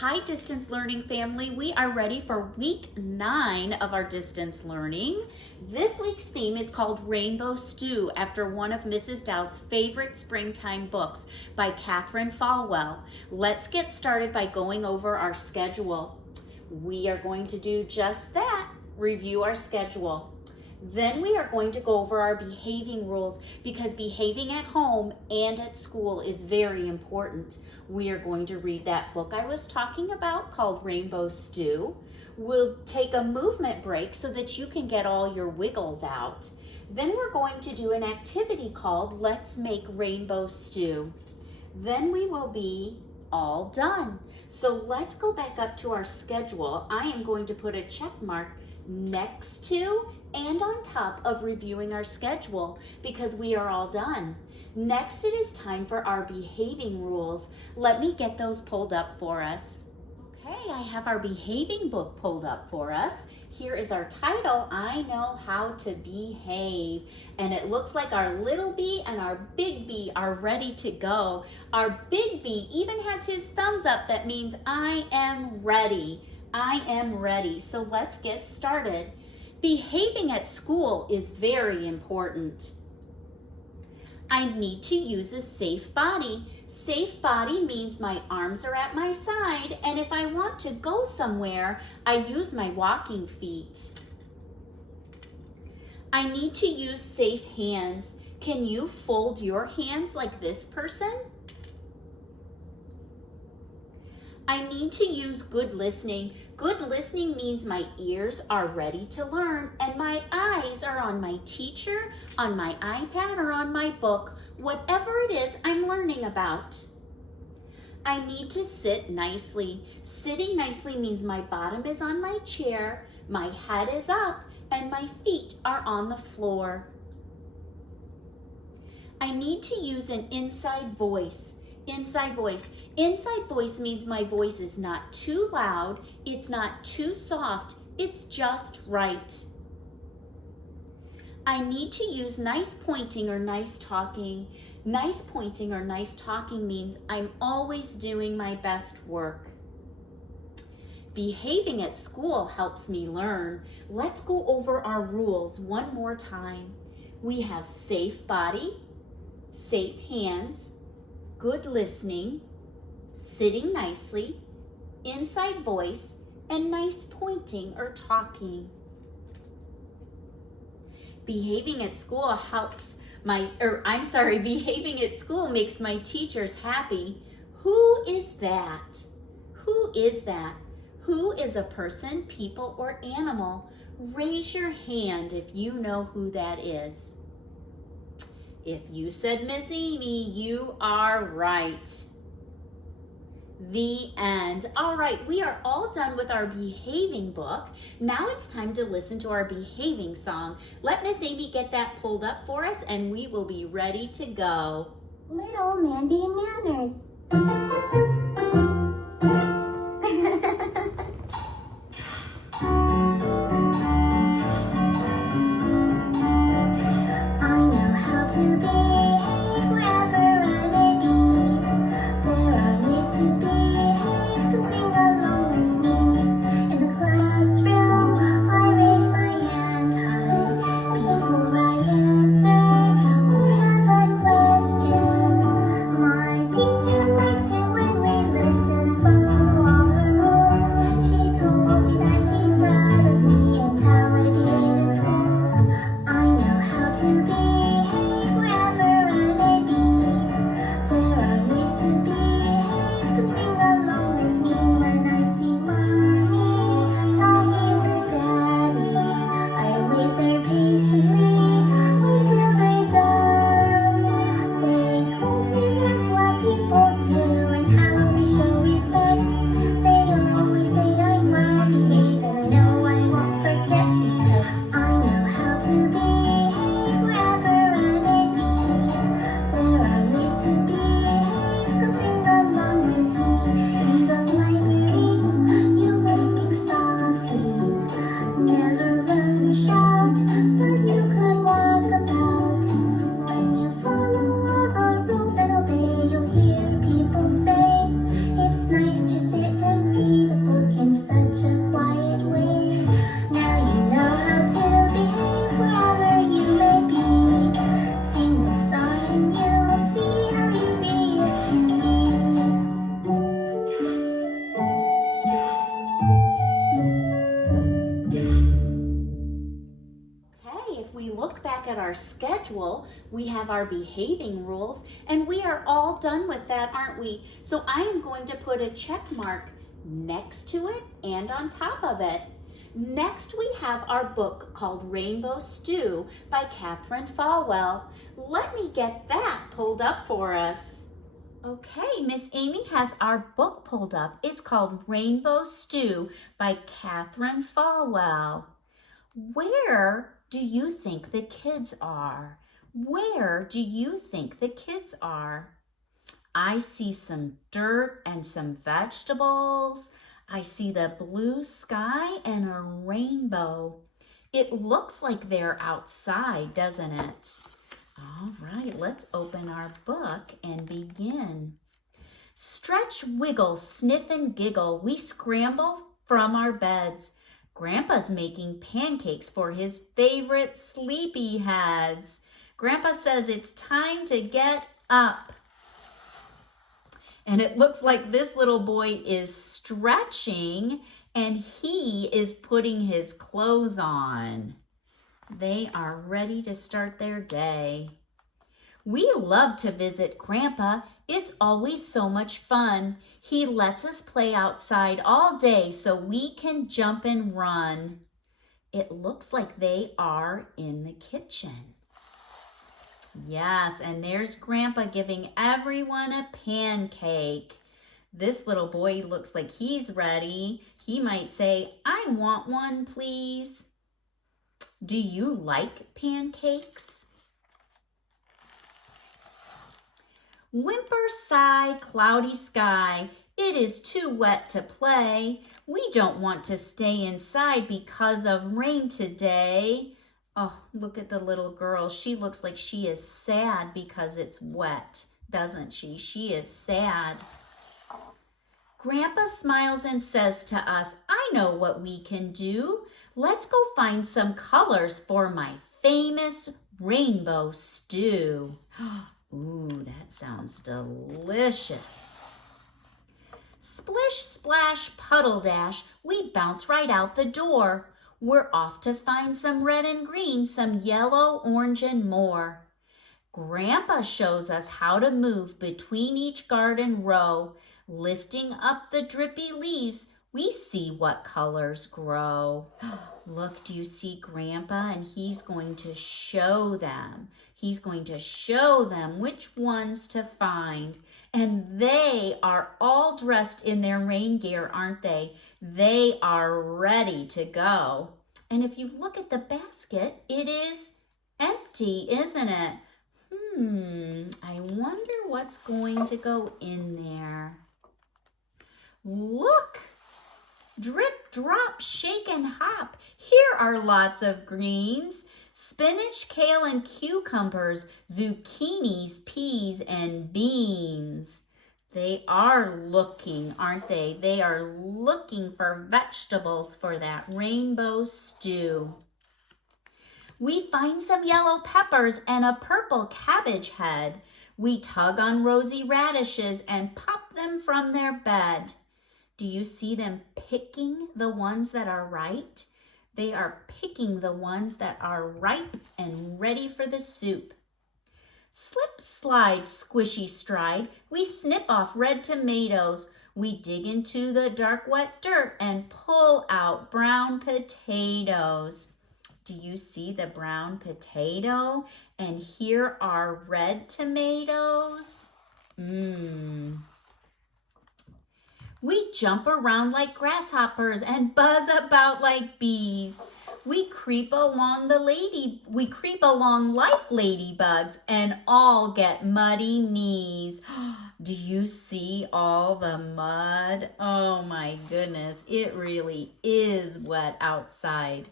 Hi, distance learning family. We are ready for week 9 of our distance learning. This week's theme is called Rainbow Stew, after one of Mrs. Dow's favorite springtime books by Katherine Falwell. Let's get started by going over our schedule. We are going to do just that, review our schedule. Then we are going to go over our behaving rules because behaving at home and at school is very important. We are going to read that book I was talking about called Rainbow Stew. We'll take a movement break so that you can get all your wiggles out. Then we're going to do an activity called Let's Make Rainbow Stew. Then we will be all done. So let's go back up to our schedule. I am going to put a check mark next to and on top of reviewing our schedule because we are all done. Next, it is time for our behaving rules. Let me get those pulled up for us. Okay, I have our behaving book pulled up for us. Here is our title, I Know How to Behave. And it looks like our little B and our big B are ready to go. Our big B even has his thumbs up. That means I am ready. I am ready. So let's get started. Behaving at school is very important. I need to use a safe body. Safe body means my arms are at my side, and if I want to go somewhere, I use my walking feet. I need to use safe hands. Can you fold your hands like this person? I need to use good listening. Good listening means my ears are ready to learn and my eyes are on my teacher, on my iPad, or on my book, whatever it is I'm learning about. I need to sit nicely. Sitting nicely means my bottom is on my chair, my head is up, and my feet are on the floor. I need to use an inside voice. Inside voice. Inside voice means my voice is not too loud, it's not too soft, it's just right. I need to use nice pointing or nice talking. Nice pointing or nice talking means I'm always doing my best work. Behaving at school helps me learn. Let's go over our rules one more time. We have safe body, safe hands, good listening, sitting nicely, inside voice, and nice pointing or talking. Behaving at school behaving at school makes my teachers happy. Who is that? Who is that? Who is a person, people, or animal? Raise your hand if you know who that is. If you said Miss Amy, you are right. The end. All right, we are all done with our behaving book. Now it's time to listen to our behaving song. Let Miss Amy get that pulled up for us and we will be ready to go. Little Mandy Manard. Teacher likes it our schedule, we have our behaving rules, and we are all done with that, aren't we? So I am going to put a check mark next to it and on top of it. Next, we have our book called Rainbow Stew by Katherine Falwell. Let me get that pulled up for us. Okay, Miss Amy has our book pulled up. It's called Rainbow Stew by Katherine Falwell. Where do you think the kids are? Where do you think the kids are? I see some dirt and some vegetables. I see the blue sky and a rainbow. It looks like they're outside, doesn't it? All right, let's open our book and begin. Stretch, wiggle, sniff, and giggle. We scramble from our beds. Grandpa's making pancakes for his favorite sleepyheads. Grandpa says it's time to get up. And it looks like this little boy is stretching and he is putting his clothes on. They are ready to start their day. We love to visit Grandpa. It's always so much fun. He lets us play outside all day so we can jump and run. It looks like they are in the kitchen. Yes, and there's Grandpa giving everyone a pancake. This little boy looks like he's ready. He might say, "I want one, please." Do you like pancakes? Whimper, sigh, cloudy sky. It is too wet to play. We don't want to stay inside because of rain today. Oh, look at the little girl. She looks like she is sad because it's wet, doesn't she? She is sad. Grandpa smiles and says to us, "I know what we can do. Let's go find some colors for my famous rainbow stew." Ooh, that sounds delicious. Splish, splash, puddle dash, we bounce right out the door. We're off to find some red and green, some yellow, orange, and more. Grandpa shows us how to move between each garden row. Lifting up the drippy leaves, we see what colors grow. Look, do you see Grandpa? And he's going to show them. He's going to show them which ones to find. And they are all dressed in their rain gear, aren't they? They are ready to go. And if you look at the basket, it is empty, isn't it? I wonder what's going to go in there. Look! Drip, drop, shake, and hop. Here are lots of greens. Spinach, kale, and cucumbers, zucchinis, peas, and beans. They are looking, aren't they? They are looking for vegetables for that rainbow stew. We find some yellow peppers and a purple cabbage head. We tug on rosy radishes and pop them from their bed. Do you see them picking the ones that are right? They are picking the ones that are ripe and ready for the soup. Slip, slide, squishy stride, we snip off red tomatoes. We dig into the dark, wet dirt and pull out brown potatoes. Do you see the brown potato? And here are red tomatoes. We jump around like grasshoppers and buzz about like bees. We creep along like ladybugs and all get muddy knees. Do you see all the mud? Oh my goodness, it really is wet outside.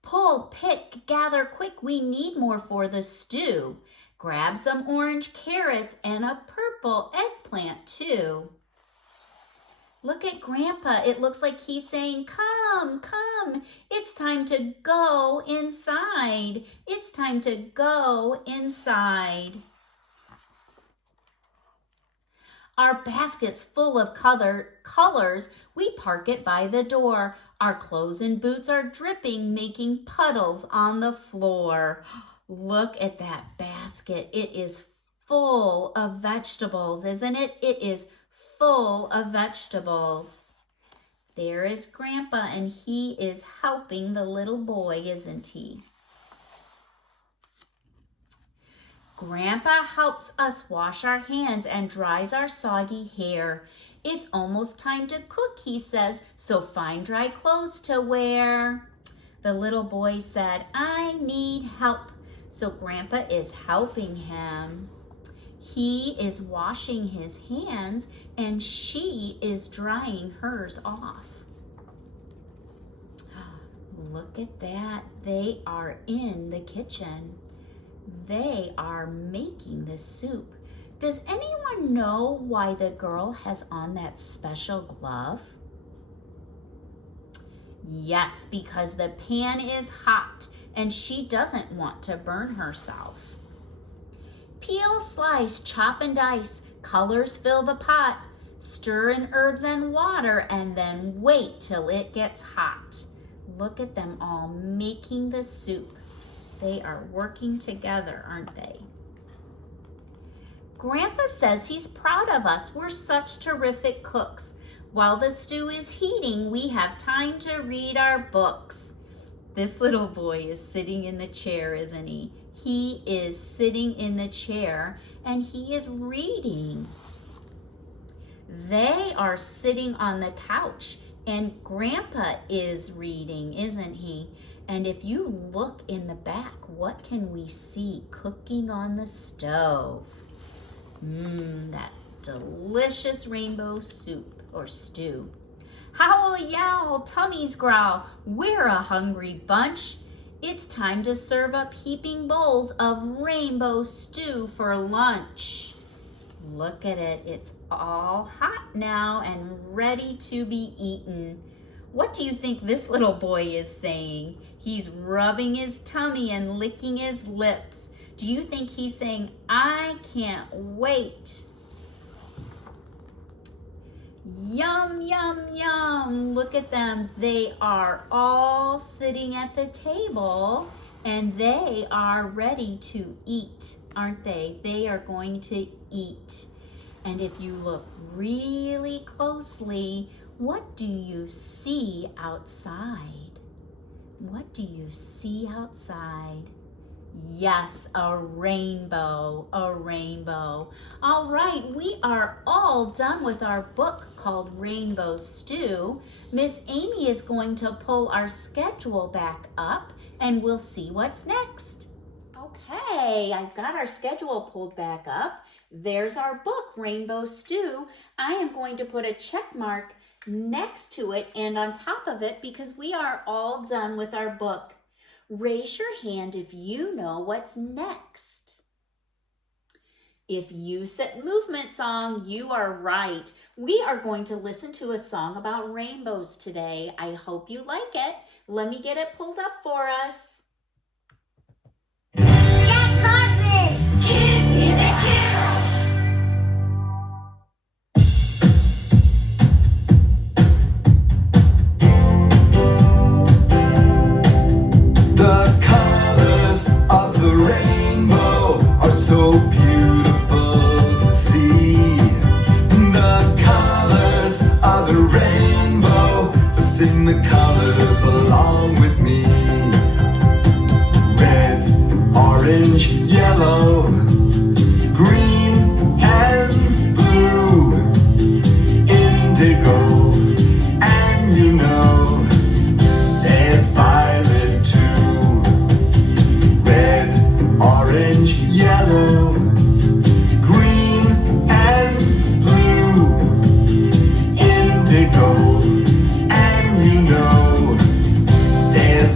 Pull, pick, gather quick, we need more for the stew. Grab some orange carrots and a purple eggplant too. Look at Grandpa. It looks like he's saying, "Come, come. It's time to go inside. It's time to go inside." Our basket's full of colors. We park it by the door. Our clothes and boots are dripping, making puddles on the floor. Look at that basket. It is full of vegetables, isn't it? It is full of vegetables. There is Grandpa, and he is helping the little boy, isn't he? Grandpa helps us wash our hands and dries our soggy hair. It's almost time to cook, he says, so find dry clothes to wear. The little boy said, I need help. So Grandpa is helping him. He is washing his hands and she is drying hers off. Look at that. They are in the kitchen. They are making the soup. Does anyone know why the girl has on that special glove? Yes, because the pan is hot and she doesn't want to burn herself. Peel, slice, chop and dice, colors fill the pot, stir in herbs and water, and then wait till it gets hot. Look at them all making the soup. They are working together, aren't they? Grandpa says he's proud of us. We're such terrific cooks. While the stew is heating, we have time to read our books. This little boy is sitting in the chair, isn't he? He is sitting in the chair and he is reading. They are sitting on the couch and Grandpa is reading, isn't he? And if you look in the back, what can we see cooking on the stove? That delicious rainbow soup or stew. Howl, yowl, tummies growl, we're a hungry bunch. It's time to serve up heaping bowls of rainbow stew for lunch. Look at it, it's all hot now and ready to be eaten. What do you think this little boy is saying? He's rubbing his tummy and licking his lips. Do you think he's saying, I can't wait? Yum, yum, yum. Look at them. They are all sitting at the table and they are ready to eat, aren't they? They are going to eat. And if you look really closely, what do you see outside? What do you see outside? Yes, a rainbow, a rainbow. All right, we are all done with our book called Rainbow Stew. Miss Amy is going to pull our schedule back up and we'll see what's next. Okay, I've got our schedule pulled back up. There's our book, Rainbow Stew. I am going to put a check mark next to it and on top of it because we are all done with our book. Raise your hand if you know what's next. If you said movement song, you are right. We are going to listen to a song about rainbows today. I hope you like it. Let me get it pulled up for us. Jack Carson! Kids Music Channel! The colors of the rainbow are so beautiful to see. The colors of the rainbow, sing the colors along with me. Red, orange, yellow, green and blue, indigo, and you know there's violet too. Red, orange, yellow, green and blue, indigo, and you know there's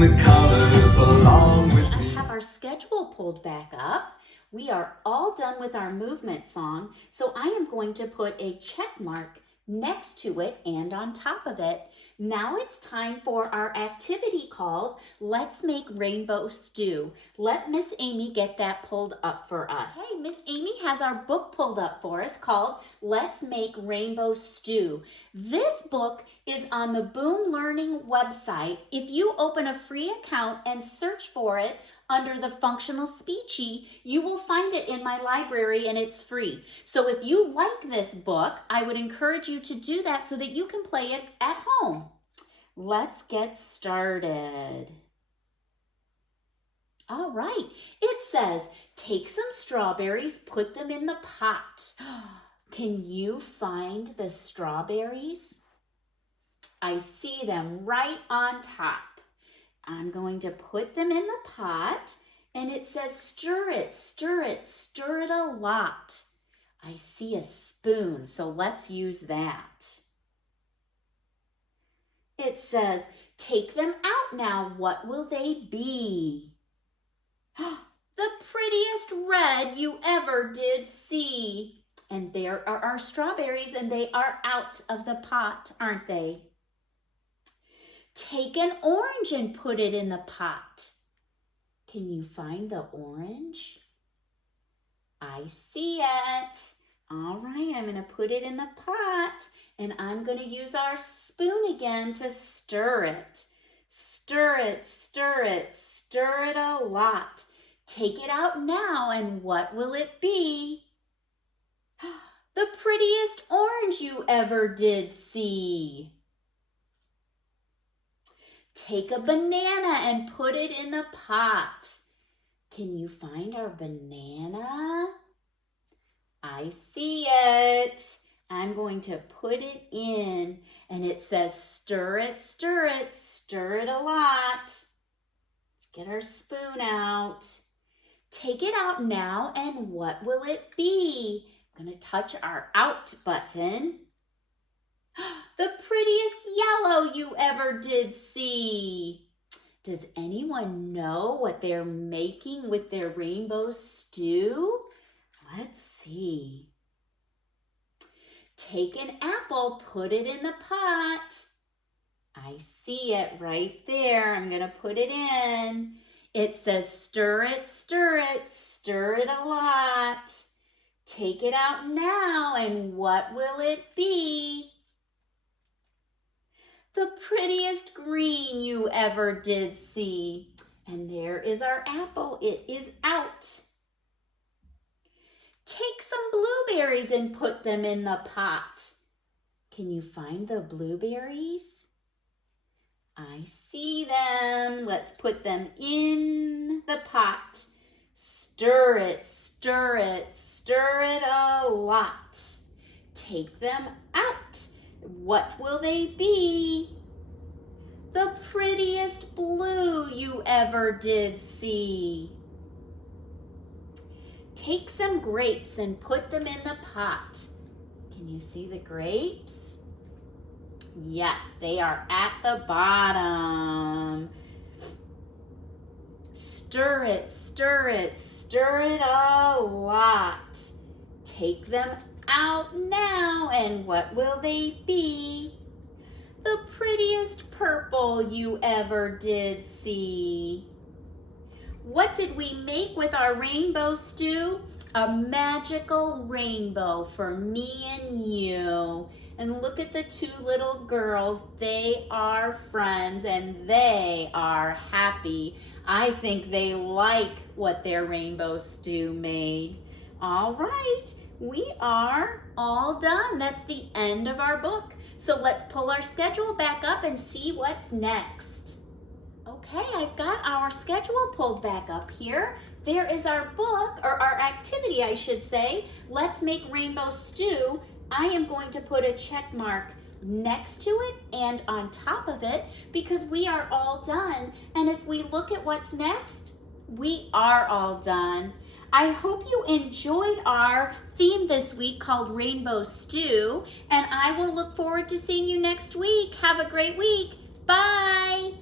sing the colors along with I me. have our schedule pulled back up. We are all done with our movement song, so I am going to put a check mark next to it and on top of it. Now it's time for our activity called Let's Make Rainbow Stew. Let Miss Amy get that pulled up for us. Hey, Miss Amy has our book pulled up for us called Let's Make Rainbow Stew. This book is on the Boom Learning website. If you open a free account and search for it under the Functional Speechy, you will find it in my library and it's free. So if you like this book, I would encourage you to do that so that you can play it at home. Let's get started. All right, it says, take some strawberries, put them in the pot. Can you find the strawberries? I see them right on top. I'm going to put them in the pot, and it says stir it, stir it, stir it a lot. I see a spoon, so let's use that. It says, take them out now. What will they be? The prettiest red you ever did see. And there are our strawberries, and they are out of the pot, aren't they? Take an orange and put it in the pot. Can you find the orange? I see it. All right, I'm going to put it in the pot, and I'm going to use our spoon again to stir it. Stir it, stir it, stir it a lot. Take it out now, and what will it be? The prettiest orange you ever did see. Take a banana and put it in the pot. Can you find our banana? I see it. I'm going to put it in, and it says stir it, stir it, stir it a lot. Let's get our spoon out. Take it out now, and what will it be? I'm going to touch our out button. The prettiest yellow you ever did see. Does anyone know what they're making with their rainbow stew? Let's see. Take an apple, put it in the pot. I see it right there. I'm going to put it in. It says stir it, stir it, stir it a lot. Take it out now, and what will it be? The prettiest green you ever did see. And there is our apple. It is out. Take some blueberries and put them in the pot. Can you find the blueberries? I see them. Let's put them in the pot. Stir it, stir it, stir it a lot. Take them out. What will they be? The prettiest blue you ever did see. Take some grapes and put them in the pot. Can you see the grapes? Yes, they are at the bottom. Stir it, stir it, stir it a lot. Take them out now, and what will they be? The prettiest purple you ever did see. What did we make with our rainbow stew? A magical rainbow for me and you. And look at the two little girls. They are friends and they are happy. I think they like what their rainbow stew made. All right, we are all done. That's the end of our book. So let's pull our schedule back up and see what's next. Okay, I've got our schedule pulled back up here. There is our book, or our activity, I should say. Let's Make Rainbow Stew. I am going to put a check mark next to it and on top of it because we are all done. And if we look at what's next, we are all done. I hope you enjoyed our theme this week called Rainbow Stew, and I will look forward to seeing you next week. Have a great week. Bye.